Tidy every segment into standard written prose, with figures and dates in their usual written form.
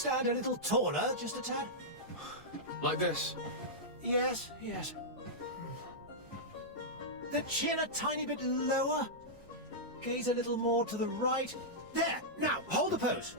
stand a little taller, just a tad? Like this? Yes, yes. The chin a tiny bit lower. Gaze a little more to the right. There! Now, hold the pose.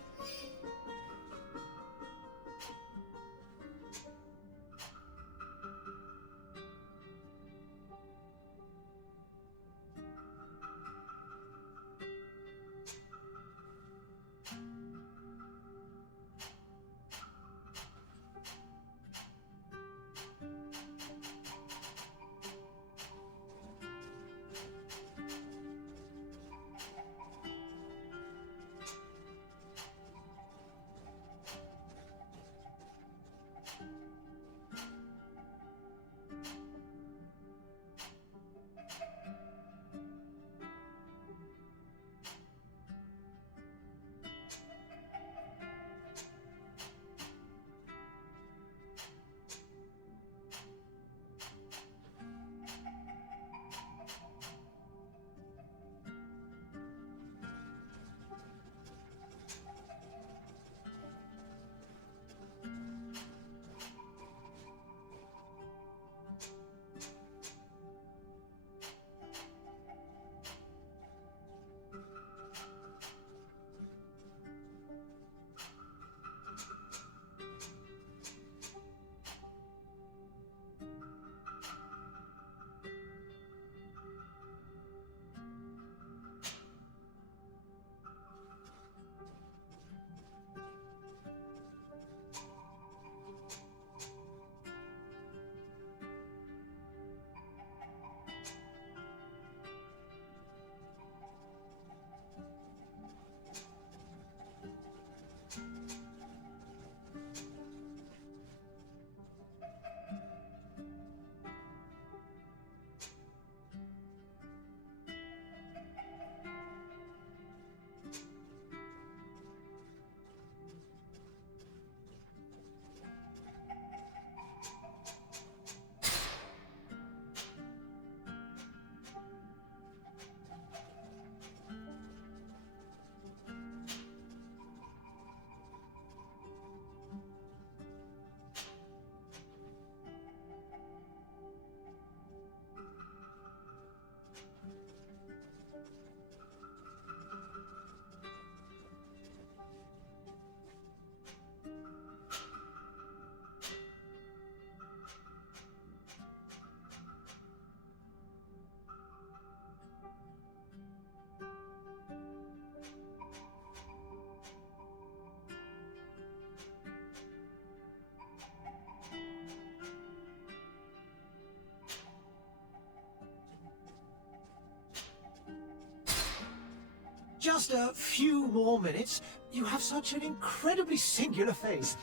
Just a few more minutes. You have such an incredibly singular face.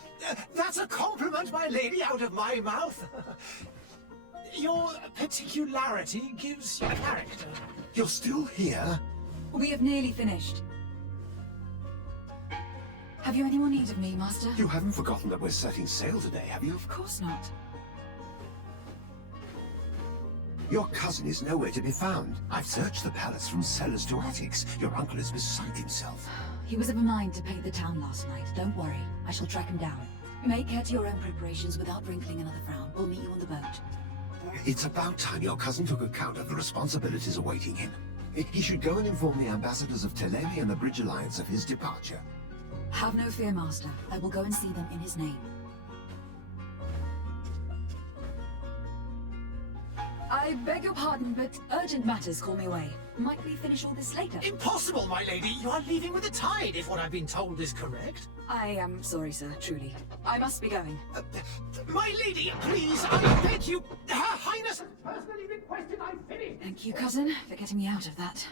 That's a compliment, my lady, out of my mouth. Your particularity gives you character. You're still here? We have nearly finished. Have you any more need of me, Master? You haven't forgotten that we're setting sail today, have you? Of course not. Your cousin is nowhere to be found. I've searched the palace from cellars to attics. Your uncle is beside himself. He was of a mind to pay the town last night. Don't worry, I shall track him down. Make care to your own preparations without wrinkling another frown. We'll meet you on the boat. It's about time your cousin took account of the responsibilities awaiting him. He should go and inform the ambassadors of Telemi and the Bridge Alliance of his departure. Have no fear, Master. I will go and see them in his name. I beg your pardon, but urgent matters call me away. Might we finish all this later? Impossible, my lady. You are leaving with the tide, if what I've been told is correct. I am sorry, sir, truly. I must be going. My lady, please, I beg you. Her Highness personally requested I finish. Thank you, cousin, for getting me out of that.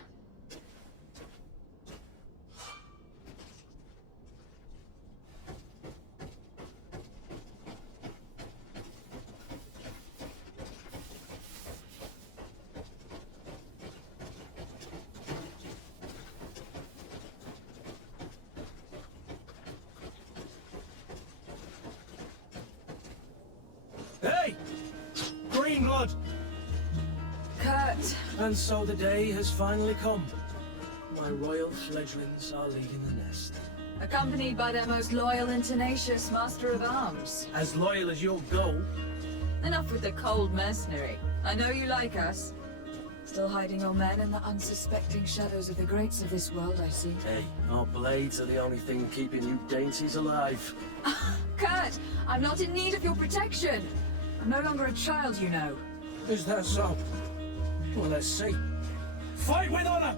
Hey! Greenwood! Kurt! And so the day has finally come. My royal fledglings are leaving the nest. accompanied by their most loyal and tenacious master of arms. As loyal as you'll go. Enough with the cold mercenary. I know you like us. Still hiding your men in the unsuspecting shadows of the greats of this world, I see. Hey, our blades are the only thing keeping you dainties alive. Kurt, I'm not in need of your protection. I'm no longer a child, you know. Is that so? Well, let's see. Fight with honor!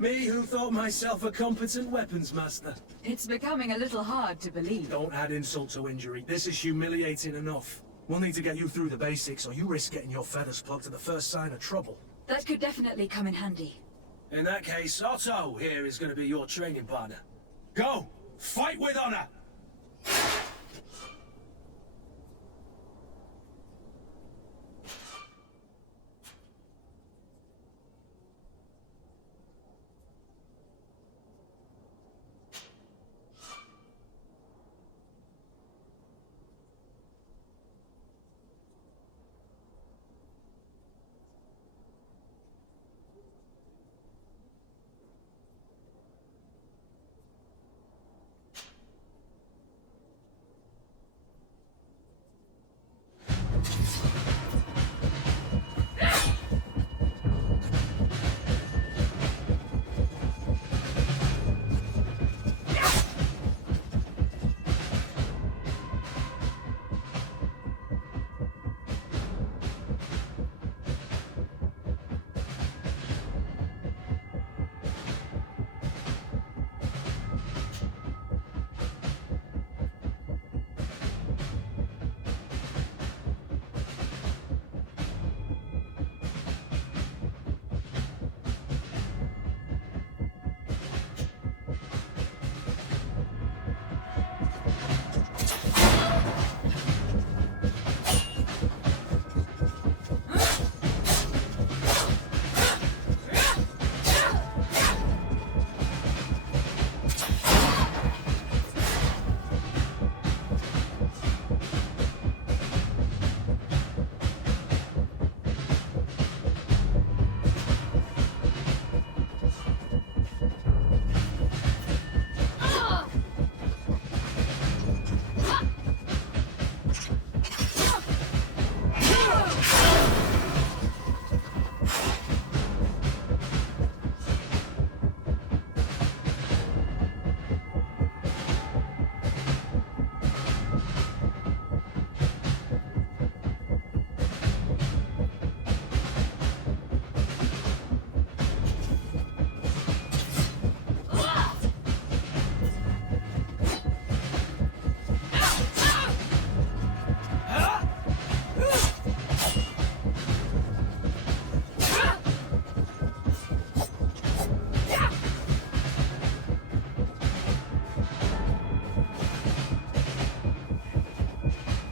Me who thought myself a competent weapons master. It's becoming a little hard to believe. Don't add insult to injury. This is humiliating enough. We'll need to get you through the basics, or you risk getting your feathers plucked at the first sign of trouble. That could definitely come in handy. In that case, Otto here is going to be your training partner. Go! Fight with honor!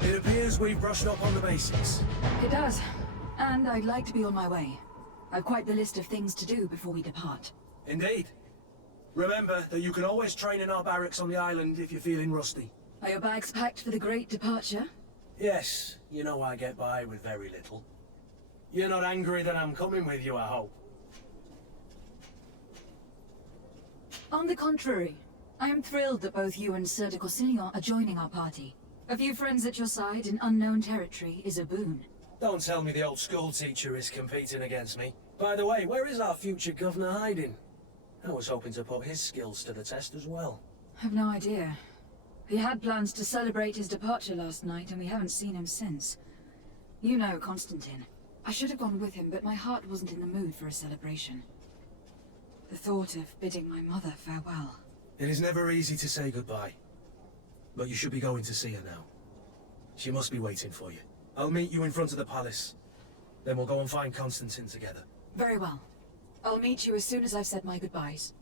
It appears we've brushed up on the basics. It does. And I'd like to be on my way. I've quite the list of things to do before we depart. Indeed. Remember that you can always train in our barracks on the island if you're feeling rusty. Are your bags packed for the great departure? Yes, you know I get by with very little. You're not angry that I'm coming with you, I hope. On the contrary, I am thrilled that both you and Sir de Corsillon are joining our party. A few friends at your side in unknown territory is a boon. Don't tell me the old school teacher is competing against me. By the way, where is our future governor hiding? I was hoping to put his skills to the test as well. I've no idea. He had plans to celebrate his departure last night, and we haven't seen him since. You know Constantine. I should have gone with him, but my heart wasn't in the mood for a celebration. The thought of bidding my mother farewell. It is never easy to say goodbye. But you should be going to see her now. She must be waiting for you. I'll meet you in front of the palace. Then we'll go and find Constantine together. Very well. I'll meet you as soon as I've said my goodbyes.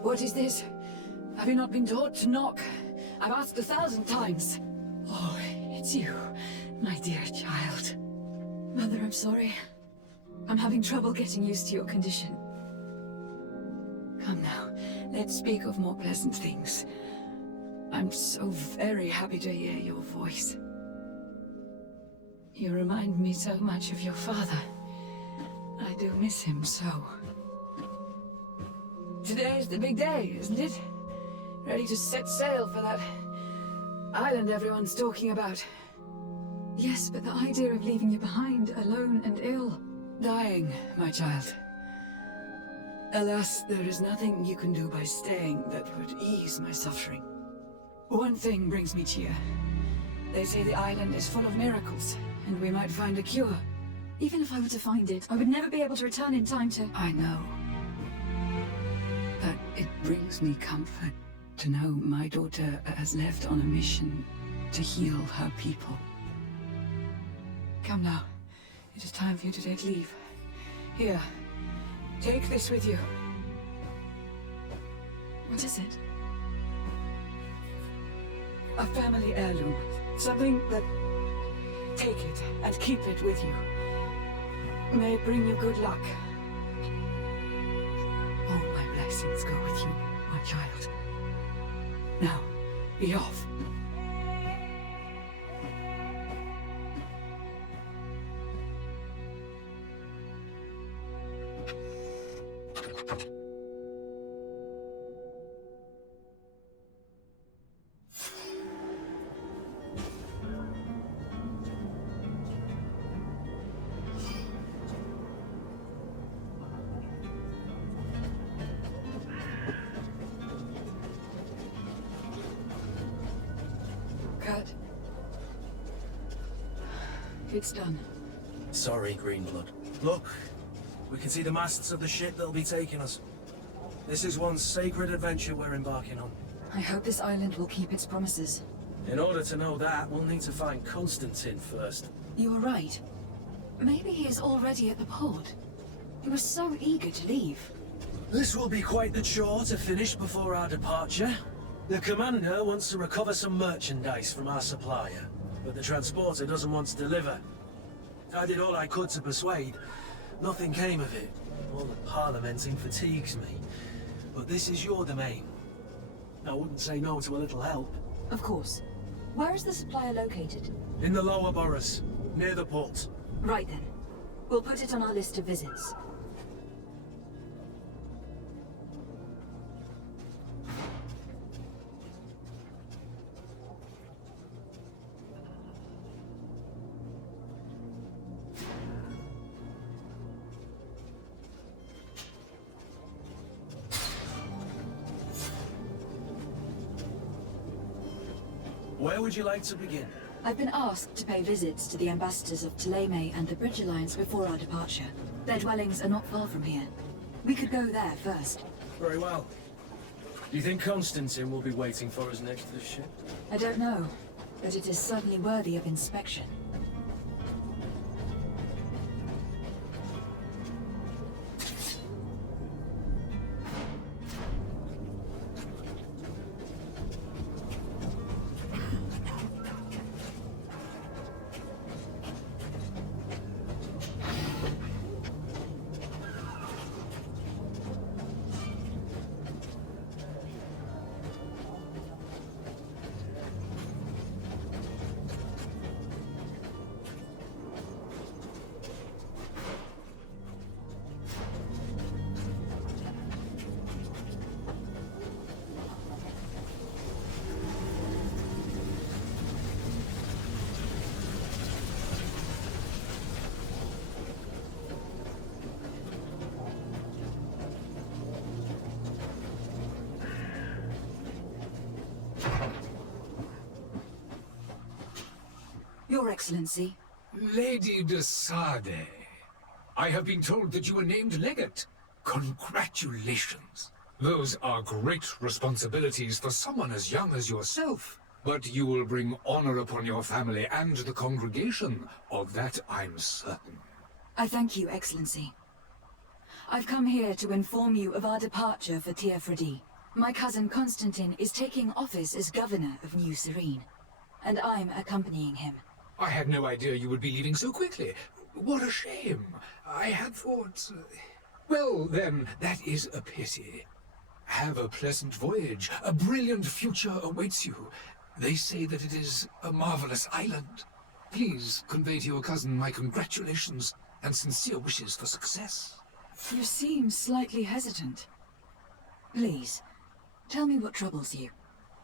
What is this? Have you not been taught to knock? I've asked 1,000 times. Oh, it's you, my dear child. Mother, I'm sorry. I'm having trouble getting used to your condition. Come now, let's speak of more pleasant things. I'm so very happy to hear your voice. You remind me so much of your father. I do miss him so. Today is the big day, isn't it? Ready to set sail for that island everyone's talking about. Yes, but the idea of leaving you behind, alone and ill. Dying, my child. Alas, there is nothing you can do by staying that would ease my suffering. One thing brings me cheer. They say the island is full of miracles, and we might find a cure. Even if I were to find it, I would never be able to return in time to... I know. But it brings me comfort to know my daughter has left on a mission to heal her people. Come now. It is time for you to take leave. Here, take this with you. What is it? A family heirloom. Something that... Take it and keep it with you. May it bring you good luck. All my blessings go with you, my child. Now, be off. Cut. It's done. Sorry, Greenblood. Look, we can see the masts of the ship that'll be taking us. This is one sacred adventure we're embarking on. I hope this island will keep its promises. In order to know that, we'll need to find Constantine first. You were right. Maybe he is already at the port. He was so eager to leave. This will be quite the chore to finish before our departure. The commander wants to recover some merchandise from our supplier, but the transporter doesn't want to deliver. I did all I could to persuade. Nothing came of it. All the parliamenting fatigues me. But this is your domain. I wouldn't say no to a little help. Of course. Where is the supplier located? In the lower boroughs, near the port. Right then. We'll put it on our list of visits. Where would you like to begin? I've been asked to pay visits to the ambassadors of Ptolemy and the Bridge Alliance before our departure. Their dwellings are not far from here. We could go there first. Very well. Do you think Constantine will be waiting for us next to the ship? I don't know. but it is certainly worthy of inspection. Your Excellency. Lady de Sade, I have been told that you were named legate. Congratulations. Those are great responsibilities for someone as young as yourself. But you will bring honor upon your family and the congregation. Of that I'm certain. I thank you, Excellency. I've come here to inform you of our departure for Teofredi. My cousin Constantine is taking office as governor of New Serene, and I'm accompanying him. I had no idea you would be leaving so quickly. What a shame. I had thought... Well, then, that is a pity. Have a pleasant voyage. A brilliant future awaits you. They say that it is a marvelous island. Please convey to your cousin my congratulations and sincere wishes for success. You seem slightly hesitant. Please, tell me what troubles you.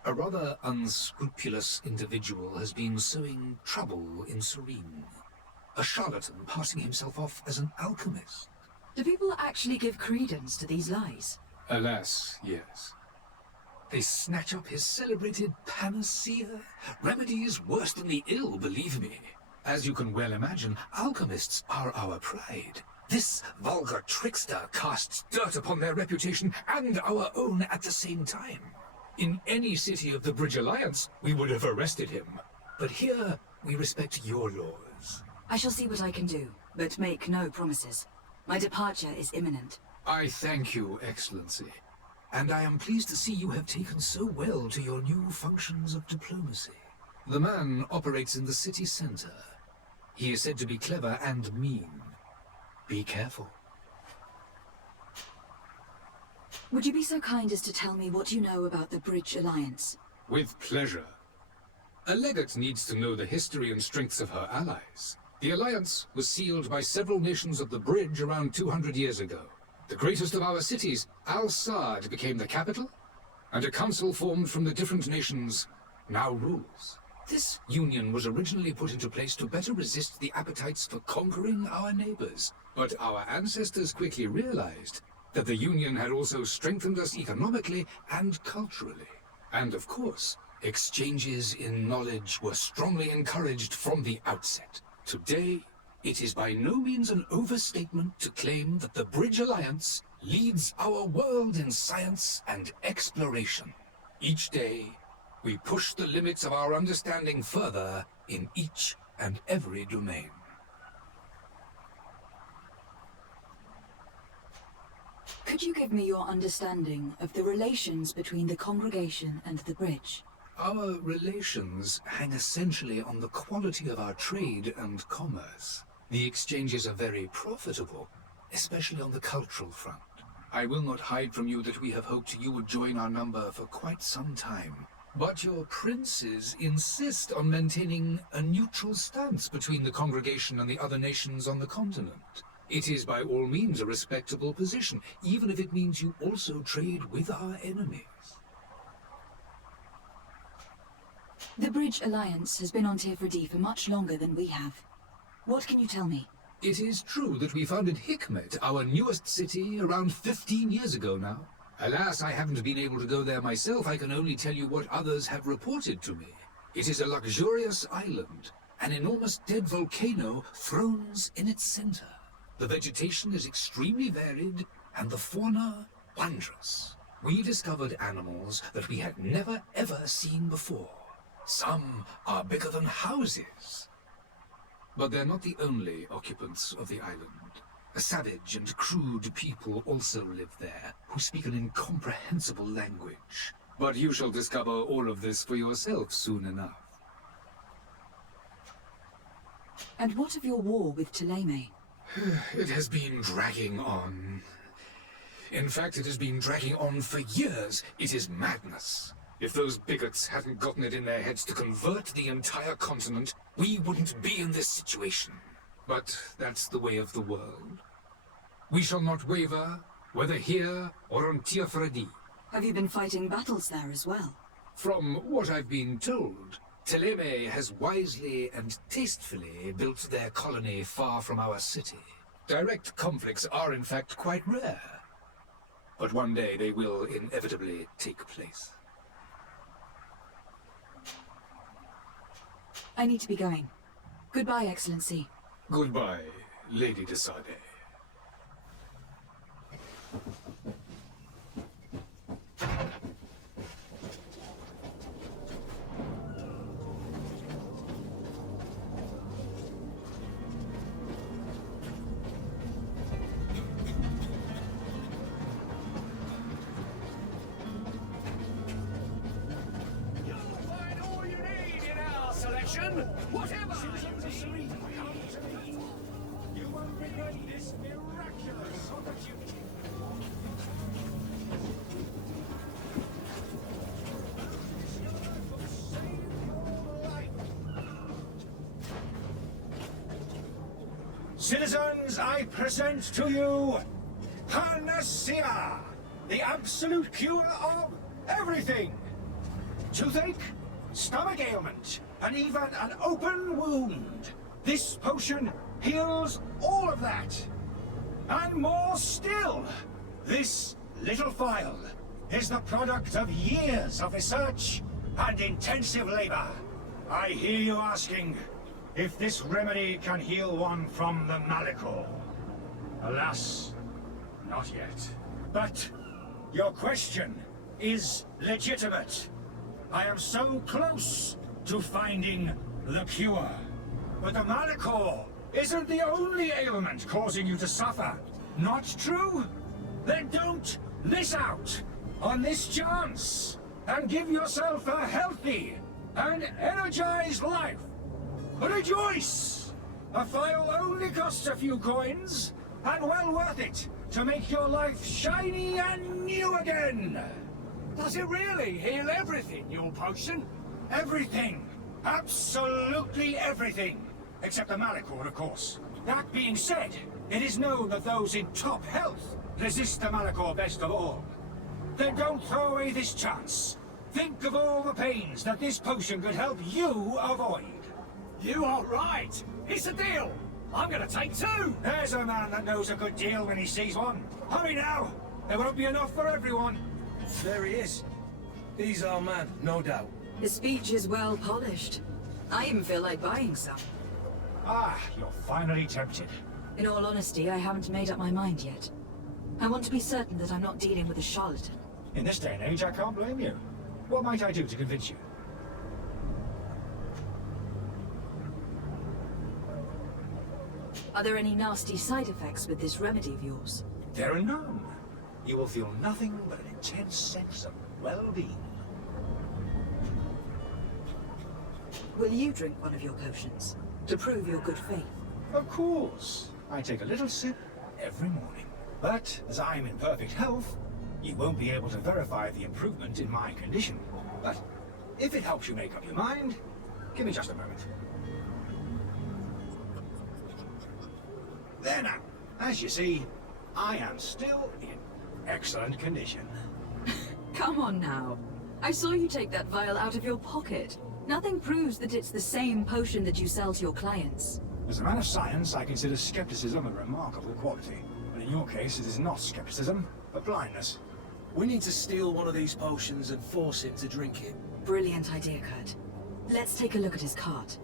A rather unscrupulous individual has been sowing trouble in Serene. A charlatan passing himself off as an alchemist. Do people actually give credence to these lies? Alas, yes. They snatch up his celebrated panacea, remedies worse than the ill, believe me. As you can well imagine, alchemists are our pride. This vulgar trickster casts dirt upon their reputation and our own at the same time. In any city of the Bridge Alliance, we would have arrested him. But here, we respect your laws. I shall see what I can do, but make no promises. My departure is imminent. I thank you, Excellency. And I am pleased to see you have taken so well to your new functions of diplomacy. The man operates in the city center. He is said to be clever and mean. Be careful. Would you be so kind as to tell me what you know about the Bridge Alliance? With pleasure. A legate needs to know the history and strengths of her allies. The alliance was sealed by several nations of the Bridge around 200 years ago. The greatest of our cities, Al-Sad, became the capital, and a council formed from the different nations now rules. This union was originally put into place to better resist the appetites for conquering our neighbors, but our ancestors quickly realized that the Union had also strengthened us economically and culturally. And of course, exchanges in knowledge were strongly encouraged from the outset. Today, it is by no means an overstatement to claim that the Bridge Alliance leads our world in science and exploration. Each day, we push the limits of our understanding further in each and every domain. Could you give me your understanding of the relations between the congregation and the Bridge? Our relations hang essentially on the quality of our trade and commerce. The exchanges are very profitable, especially on the cultural front. I will not hide from you that we have hoped you would join our number for quite some time. But your princes insist on maintaining a neutral stance between the congregation and the other nations on the continent. It is by all means a respectable position, even if it means you also trade with our enemies. The Bridge Alliance has been on Teofredi for much longer than we have. What can you tell me? It is true that we founded Hikmet, our newest city, around 15 years ago now. Alas, I haven't been able to go there myself. I can only tell you what others have reported to me. It is a luxurious island. An enormous dead volcano thrones in its center. The vegetation is extremely varied, and the fauna wondrous. We discovered animals that we had never ever seen before. Some are bigger than houses. But they're not the only occupants of the island. A savage and crude people also live there, who speak an incomprehensible language. But you shall discover all of this for yourself soon enough. And what of your war with Thélème? It has been dragging on. In fact, it has been dragging on for years. It is madness. If those bigots hadn't gotten it in their heads to convert the entire continent, we wouldn't be in this situation. But that's the way of the world. We shall not waver, whether here or on Tiafredi. Have you been fighting battles there as well? From what I've been told, Thélème has wisely and tastefully built their colony far from our city. Direct conflicts are in fact quite rare. But one day they will inevitably take place. I need to be going. Goodbye, Excellency. Goodbye, Lady de Sade. Whatever! You won't regret this miraculous opportunity. Citizens, I present to you Panacea, the absolute cure of everything. Toothache, stomach ailment, and even an open wound. This potion heals all of that. And more still, this little vial is the product of years of research and intensive labor. I hear you asking if this remedy can heal one from the Malachor. Alas, not yet. But your question is legitimate. I am so close to finding the cure. But the Malachor isn't the only ailment causing you to suffer. Not true? Then don't miss out on this chance and give yourself a healthy and energized life. Rejoice! A vial only costs a few coins, and well worth it to make your life shiny and new again. Does it really heal everything, your potion? Everything. Absolutely everything. Except the Malachor, of course. That being said, it is known that those in top health resist the Malachor best of all. Then don't throw away this chance. Think of all the pains that this potion could help you avoid. You are right. It's a deal. I'm gonna take two. There's a man that knows a good deal when he sees one. Hurry now. There won't be enough for everyone. There he is. He's our man, no doubt. His speech is well polished. I even feel like buying some. Ah, you're finally tempted. In all honesty, I haven't made up my mind yet. I want to be certain that I'm not dealing with a charlatan. In this day and age, I can't blame you. What might I do to convince you? Are there any nasty side effects with this remedy of yours? There are none. You will feel nothing but an intense sense of well-being. Will you drink one of your potions to prove your good faith? Of course. I take a little sip every morning. But as I'm in perfect health, you won't be able to verify the improvement in my condition. But if it helps you make up your mind, give me just a moment. There now. As you see, I am still in excellent condition. Come on now. I saw you take that vial out of your pocket. Nothing proves that it's the same potion that you sell to your clients. As a man of science, I consider skepticism a remarkable quality. But in your case, it is not skepticism, but blindness. We need to steal one of these potions and force him to drink it. Brilliant idea, Kurt. Let's take a look at his cart.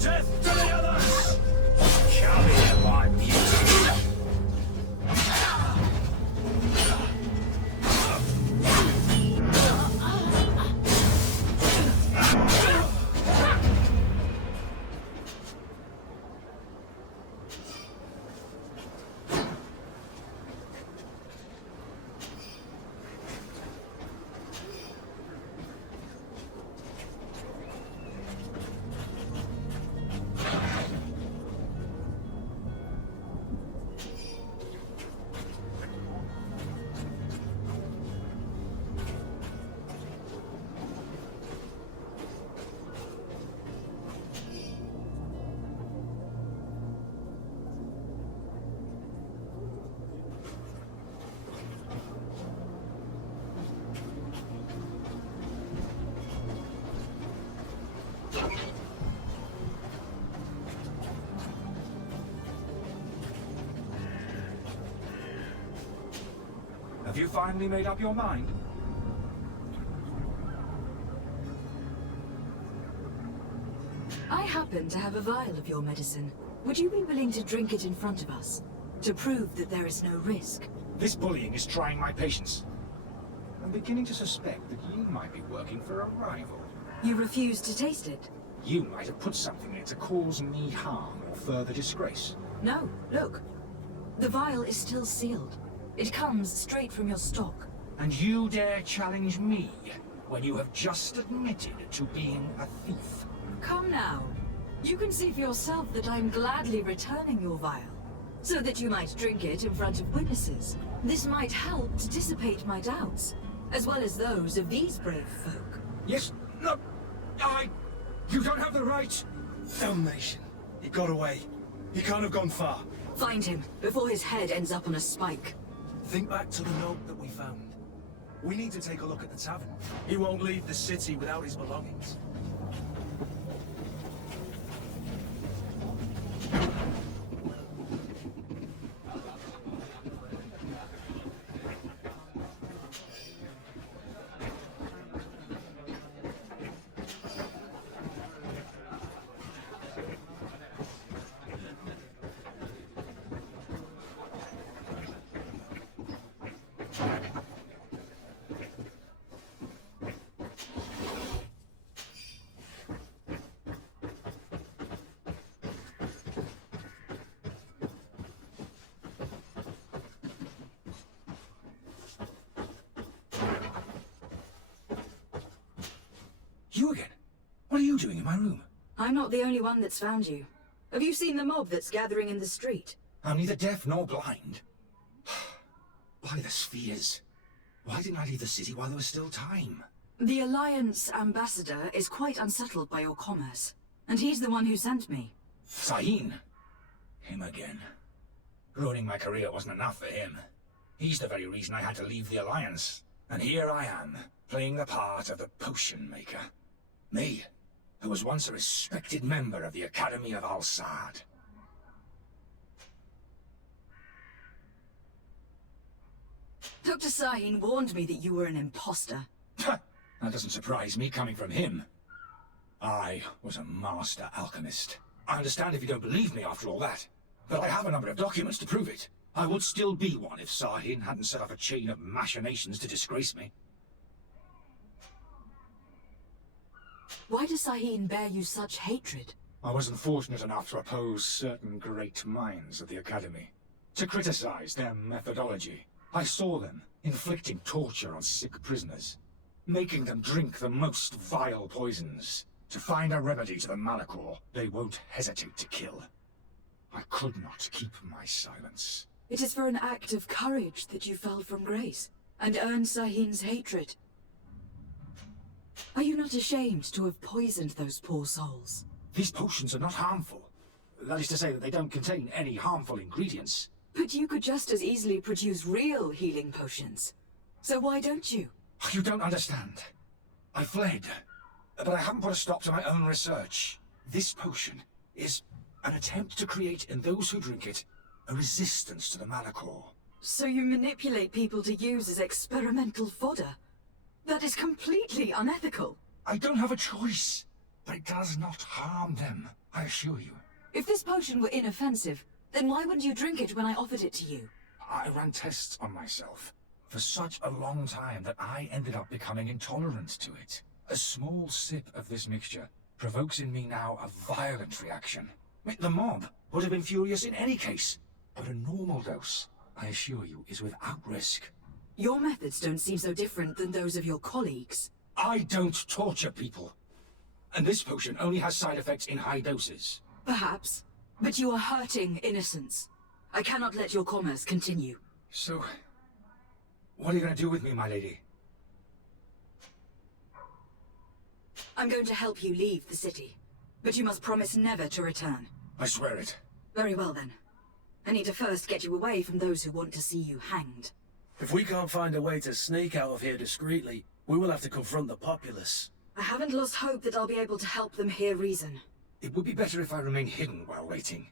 Death to the others! Come here, my beauty! Have you finally made up your mind? I happen to have a vial of your medicine. Would you be willing to drink it in front of us? To prove that there is no risk? This bullying is trying my patience. I'm beginning to suspect that you might be working for a rival. You refuse to taste it? You might have put something in it to cause me harm or further disgrace. No, look. The vial is still sealed. It comes straight from your stock. And you dare challenge me when you have just admitted to being a thief? Come now. You can see for yourself that I'm gladly returning your vial, so that you might drink it in front of witnesses. This might help to dissipate my doubts, as well as those of these brave folk. Yes, no, You don't have the right! Damnation. He got away. He can't have gone far. Find him, before his head ends up on a spike. Think back to the note that we found. We need to take a look at the tavern. He won't leave the city without his belongings. You again? What are you doing in my room? I'm not the only one that's found you. Have you seen the mob that's gathering in the street? I'm neither deaf nor blind. Why the spheres? Why didn't I leave the city while there was still time? The Alliance ambassador is quite unsettled by your commerce, and he's the one who sent me. Sahin? Him again. Ruining my career wasn't enough for him. He's the very reason I had to leave the Alliance. And here I am, playing the part of the potion maker. Me, who was once a respected member of the Academy of Al-Sad. Dr. Sahin warned me that you were an imposter. That doesn't surprise me coming from him. I was a master alchemist. I understand if you don't believe me after all that, but I have a number of documents to prove it. I would still be one if Sahin hadn't set off a chain of machinations to disgrace me. Why does Sahin bear you such hatred? I wasn't fortunate enough to oppose certain great minds of the Academy, to criticize their methodology. I saw them inflicting torture on sick prisoners, making them drink the most vile poisons. To find a remedy to the Malachor, they won't hesitate to kill. I could not keep my silence. It is for an act of courage that you fell from grace, and earned Sahin's hatred. Are you not ashamed to have poisoned those poor souls? These potions are not harmful. That is to say that they don't contain any harmful ingredients. But you could just as easily produce real healing potions. So why don't you? You don't understand. I fled, but I haven't put a stop to my own research. This potion is an attempt to create in those who drink it a resistance to the Malachor. So you manipulate people to use as experimental fodder? That is completely unethical. I don't have a choice. but it does not harm them, I assure you. If this potion were inoffensive, then why wouldn't you drink it when I offered it to you? I ran tests on myself for such a long time that I ended up becoming intolerant to it. A small sip of this mixture provokes in me now a violent reaction. The mob would have been furious in any case, but a normal dose, I assure you, is without risk. Your methods don't seem so different than those of your colleagues. I don't torture people. And this potion only has side effects in high doses. Perhaps, but you are hurting innocents. I cannot let your commerce continue. So, what are you going to do with me, my lady? I'm going to help you leave the city, but you must promise never to return. I swear it. Very well then. I need to first get you away from those who want to see you hanged. If we can't find a way to sneak out of here discreetly, we will have to confront the populace. I haven't lost hope that I'll be able to help them hear reason. It would be better if I remain hidden while waiting.